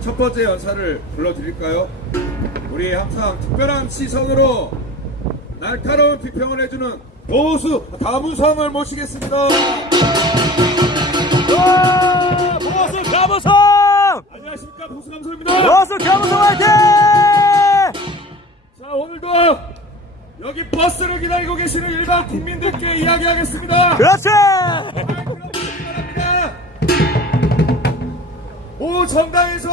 첫 번째 연사를 불러드릴까요? 우리 항상 특별한 시선으로 날카로운 비평을 해주는 보수 가무성을 모시겠습니다. 보수 가무성! 안녕하십니까, 보수 감성입니다. 보수 가무성 화이팅! 자, 오늘도 여기 버스를 기다리고 계시는 일반 국민들께 이야기하겠습니다. 그렇지! 모 정당에서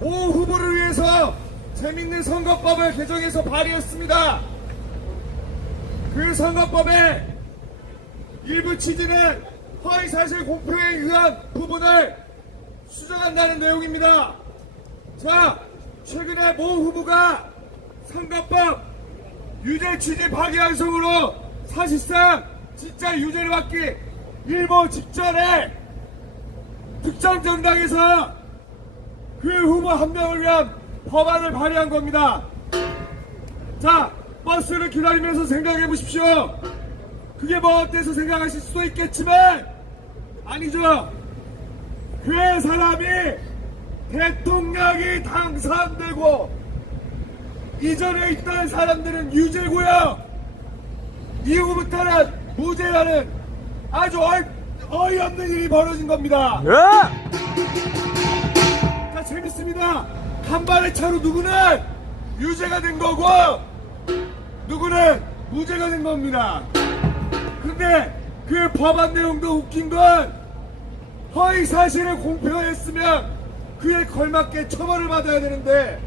모 후보를 위해서 재밌는 선거법을 개정해서 발의했습니다. 그 선거법의 일부 취지는 허위사실 공표에 의한 부분을 수정한다는 내용입니다. 자, 최근에 모 후보가 선거법 유죄 취지 파기환송으로 사실상 진짜 유죄를 받기 일보 직전에 특정 정당에서 그 후보 한 명을 위한 법안을 발의한 겁니다. 자, 버스를 기다리면서 생각해 보십시오. 그게 뭐 어때서 생각하실 수도 있겠지만 아니죠. 그 사람이 대통령이 당선되고 이전에 있던 사람들은 유죄고요. 이후부터는 무죄라는 아주 어이없는 일이 벌어진 겁니다. 자, 재밌습니다. 간발의 차로 누구는 유죄가 된 거고 누구는 무죄가 된 겁니다. 근데 그 법안 내용도 웃긴 건 허위 사실을 공표했으면 그에 걸맞게 처벌을 받아야 되는데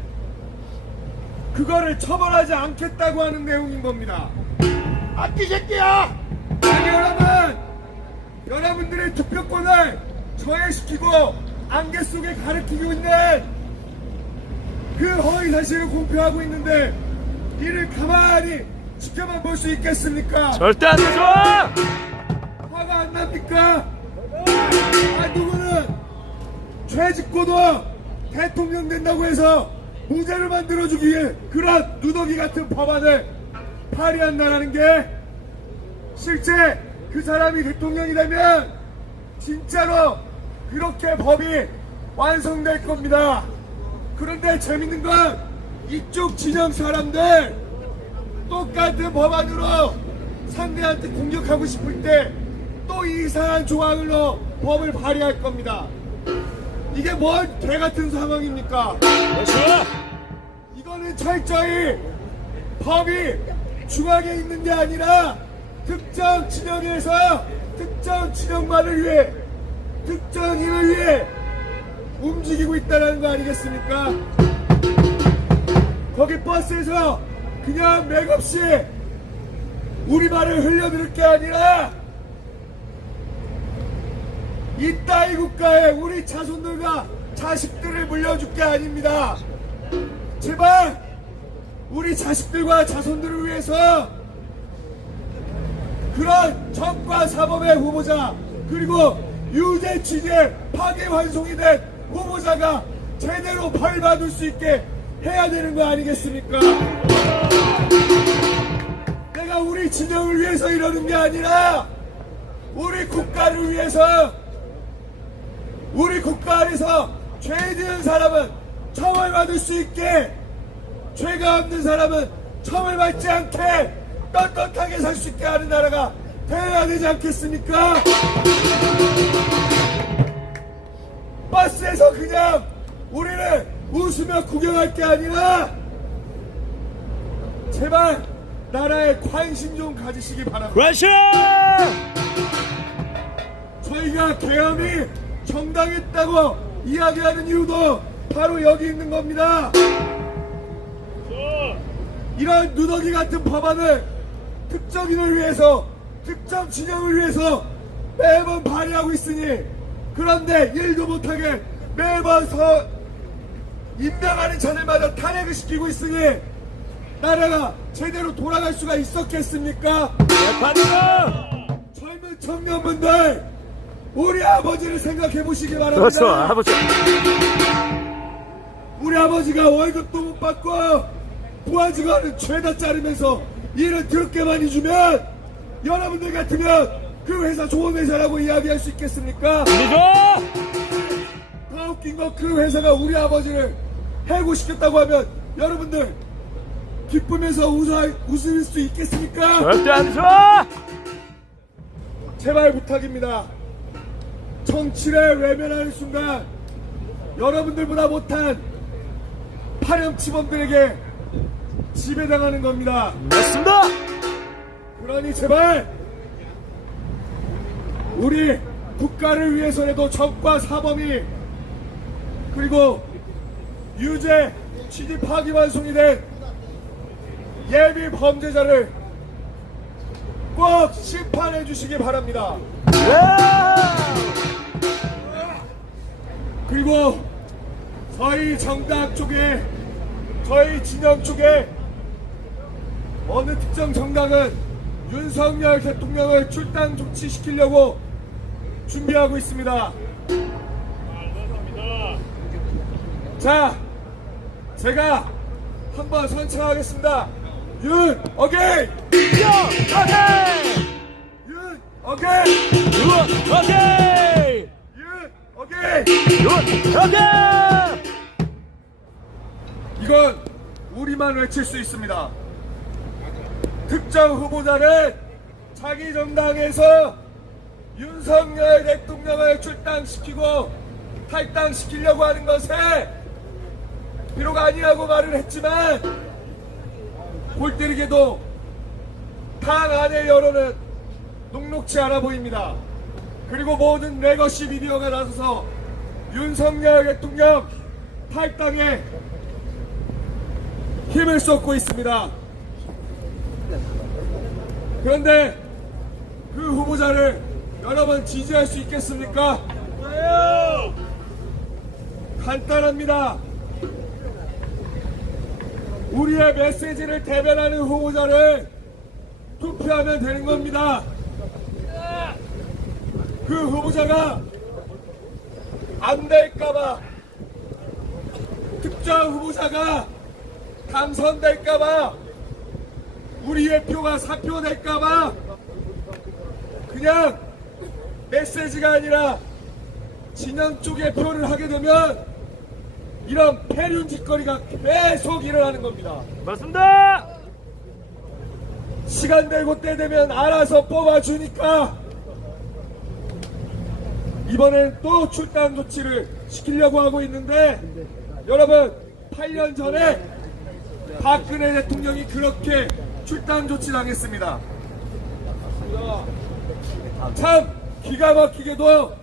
그거를 처벌하지 않겠다고 하는 내용인 겁니다. 악기 새끼야! 아니, 여러분들의 투표권을 저해시키고 안개 속에 가리키고 있는 그 허위 사실을 공표하고 있는데 이를 가만히 지켜만 볼 수 있겠습니까? 절대 안 되죠! 화가 안 납니까? 아, 누구는 죄 짓고도 대통령 된다고 해서 무죄를 만들어주기 위해 그런 누더기 같은 법안을 발의한다는 게 실제 그 사람이 대통령이 되면 진짜로 그렇게 법이 완성될 겁니다. 그런데 재밌는 건 이쪽 진영 사람들 똑같은 법안으로 상대한테 공격하고 싶을 때 또 이상한 조항으로 법을 발의할 겁니다. 이게 뭔 개같은 상황입니까? 이거는 철저히 법이 중앙에 있는 게 아니라 특정 진영에서 특정 진영만을 위해 특정 힘을 위해 움직이고 있다는 거 아니겠습니까? 거기 버스에서 그냥 맥없이 우리 말을 흘려들을 게 아니라 이따위 국가에 우리 자손들과 자식들을 물려줄 게 아닙니다. 제발 우리 자식들과 자손들을 위해서 그런 정과 사법의 후보자 그리고 유죄 취재 파기환송이 된 후보자가 제대로 벌 받을 수 있게 해야 되는 거 아니겠습니까? 내가 우리 진영을 위해서 이러는 게 아니라 우리 국가를 위해서 우리 국가 안에서 죄 지은 사람은 처벌받을 수 있게 죄가 없는 사람은 처벌받지 않게 떳떳하게 살 수 있게 하는 나라가 되어야 되지 않겠습니까? 버스에서 그냥 우리를 웃으며 구경할 게 아니라 제발 나라에 관심 좀 가지시기 바랍니다. 관심! 저희가 계엄이 정당했다고 이야기하는 이유도 바로 여기 있는 겁니다. 이런 누더기 같은 법안을 특정인을 위해서 특정 진영을 위해서 매번 발의하고 있으니 그런데 일도 못하게 매번 임명하는 자들마다 탄핵을 시키고 있으니 나라가 제대로 돌아갈 수가 있었겠습니까? 젊은 청년분들 우리 아버지를 생각해 보시기 바랍니다. 그렇죠, 아버지. 우리 아버지가 월급도 못 받고 부하직원은 죄다 자르면서 일을 더럽게 많이 주면 여러분들 같으면 그 회사 좋은 회사라고 이야기할 수 있겠습니까? 아니죠! 더 웃긴 뭐 그 회사가 우리 아버지를 해고시켰다고 하면 여러분들 기쁘면서 웃을 수 있겠습니까? 절대 안 줘! 제발 부탁입니다. 정치를 외면하는 순간 여러분들보다 못한 파렴치범들에게 지배당하는 겁니다. 맞습니다! 그러니 제발 우리 국가를 위해서라도 적과 사범이 그리고 유죄 취지 파기환송이 된 예비 범죄자를 꼭 심판해 주시기 바랍니다. 그리고 저희 정당 쪽에 저희 진영 쪽에 어느 특정 정당은 윤석열 대통령을 출당 조치시키려고 준비하고 있습니다. 자, 제가 한번 선창하겠습니다. 윤 어게인! 윤 어게인! 윤 어게인! 윤 어게인! 윤 어게인! 이건 우리만 외칠 수 있습니다. 특정 후보자를 자기 정당에서 윤석열 대통령을 출당시키고 탈당시키려고 하는 것에 비록 아니라고 말을 했지만 골 때리게도 당 안의 여론은 녹록치 않아 보입니다. 그리고 모든 레거시 미디어가 나서서 윤석열 대통령 탈당에 힘을 쏟고 있습니다. 그런데 그 후보자를 여러 번 지지할 수 있겠습니까? 간단합니다. 우리의 메시지를 대변하는 후보자를 투표하면 되는 겁니다. 그 후보자가 안 될까봐, 특정 후보자가 당선될까봐, 우리의 표가 사표될까봐 그냥 메시지가 아니라 진영 쪽에 표를 하게 되면 이런 폐륜 짓거리가 계속 일어나는 겁니다. 맞습니다! 시간 되고 때 되면 알아서 뽑아주니까 이번엔 또 출당 조치를 시키려고 하고 있는데, 여러분 8년 전에 박근혜 대통령이 그렇게 출당 조치 당했습니다. 참 기가 막히게도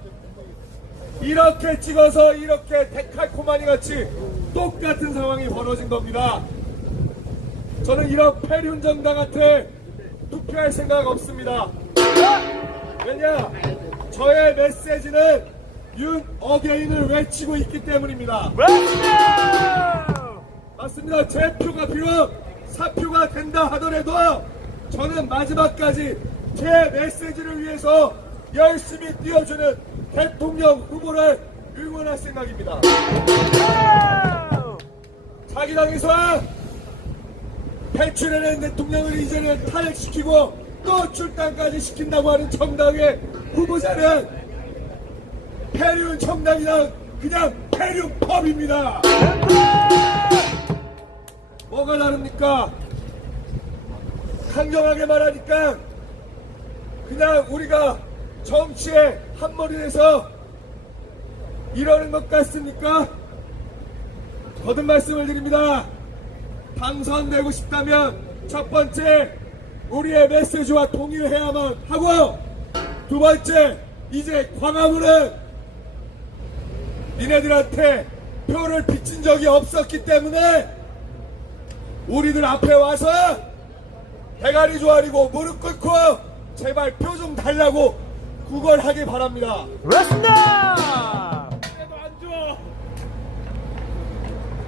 이렇게 찍어서 이렇게 데칼코마니 같이 똑같은 상황이 벌어진 겁니다. 저는 이런 폐륜 정당한테 투표할 생각 없습니다. 왜냐? 저의 메시지는 윤 어게인을 외치고 있기 때문입니다. 맞습니다. 제 표가 비록 사표가 된다 하더라도 저는 마지막까지 제 메시지를 위해서 열심히 뛰어주는 대통령 후보를 응원할 생각입니다. 자기 당에서 배출해낸 대통령을 이제는 탄핵시키고 또 출당까지 시킨다고 하는 정당의 후보자는 폐륜 정당이나 그냥 폐륜 펍입니다. 뭐가 다릅니까? 강경하게 말하니까 그냥 우리가 정치에 한머리에서 이러는 것 같습니까? 거듭 말씀을 드립니다. 당선되고 싶다면 첫 번째 우리의 메시지와 동의를 해야만 하고, 두 번째 이제 광화문은 니네들한테 표를 비친 적이 없었기 때문에 우리들 앞에 와서 대가리 조아리고 무릎 꿇고 제발 표 좀 달라고 구걸하기 바랍니다. 맞습니다!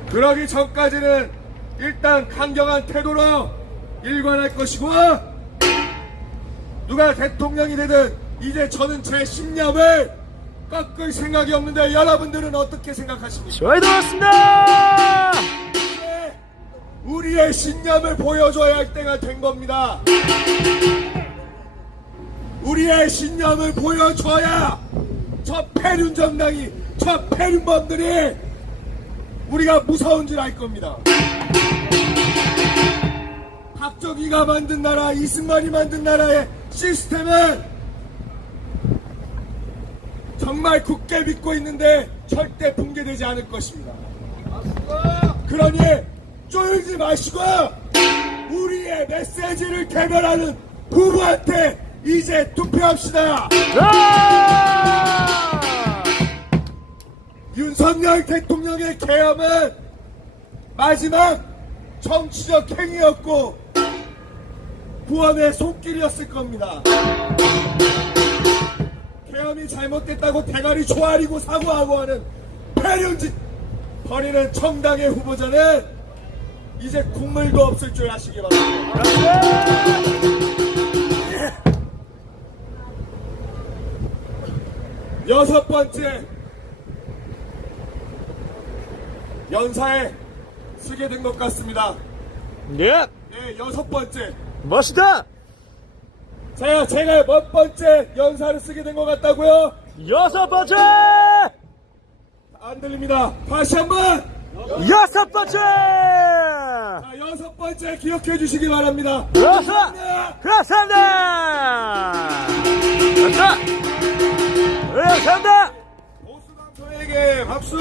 그러기 전까지는 일단 강경한 태도로 일관할 것이고, 누가 대통령이 되든 이제 저는 제 신념을 꺾을 생각이 없는데 여러분들은 어떻게 생각하십니까? 저희도 맞습니다! 우리의 신념을 보여줘야 할 때가 된 겁니다. 우리의 신념을 보여줘야 저 폐륜 정당이, 저 저 패륜범들이 우리가 무서운 줄 알 겁니다. 박정희가 만든 나라, 이승만이 만든 나라의 시스템은 정말 굳게 믿고 있는데 절대 붕괴되지 않을 것입니다. 그러니 쫄지 마시고 우리의 메시지를 개발하는 후보한테 이제 투표합시다. 자! 윤석열 대통령의 계엄은 마지막 정치적 행위였고 구원의 손길이었을 겁니다. 계엄이 잘못됐다고 대가리 조아리고 사과하고 하는 패륜짓 벌이는 정당의 후보자는 이제 국물도 없을 줄 아시기 바랍니다. 여섯 번째, 연사에 쓰게 된 것 같습니다. 예, 네, 여섯 번째. 멋있다. 자, 제가 몇 번째 연사를 쓰게 된 것 같다고요? 여섯 번째, 안 들립니다. 다시 한번. 여섯 번째, 자, 여섯 번째 기억해 주시기 바랍니다. 여섯, 감사합니다. 감사합니다. 보수당 저에게 박수!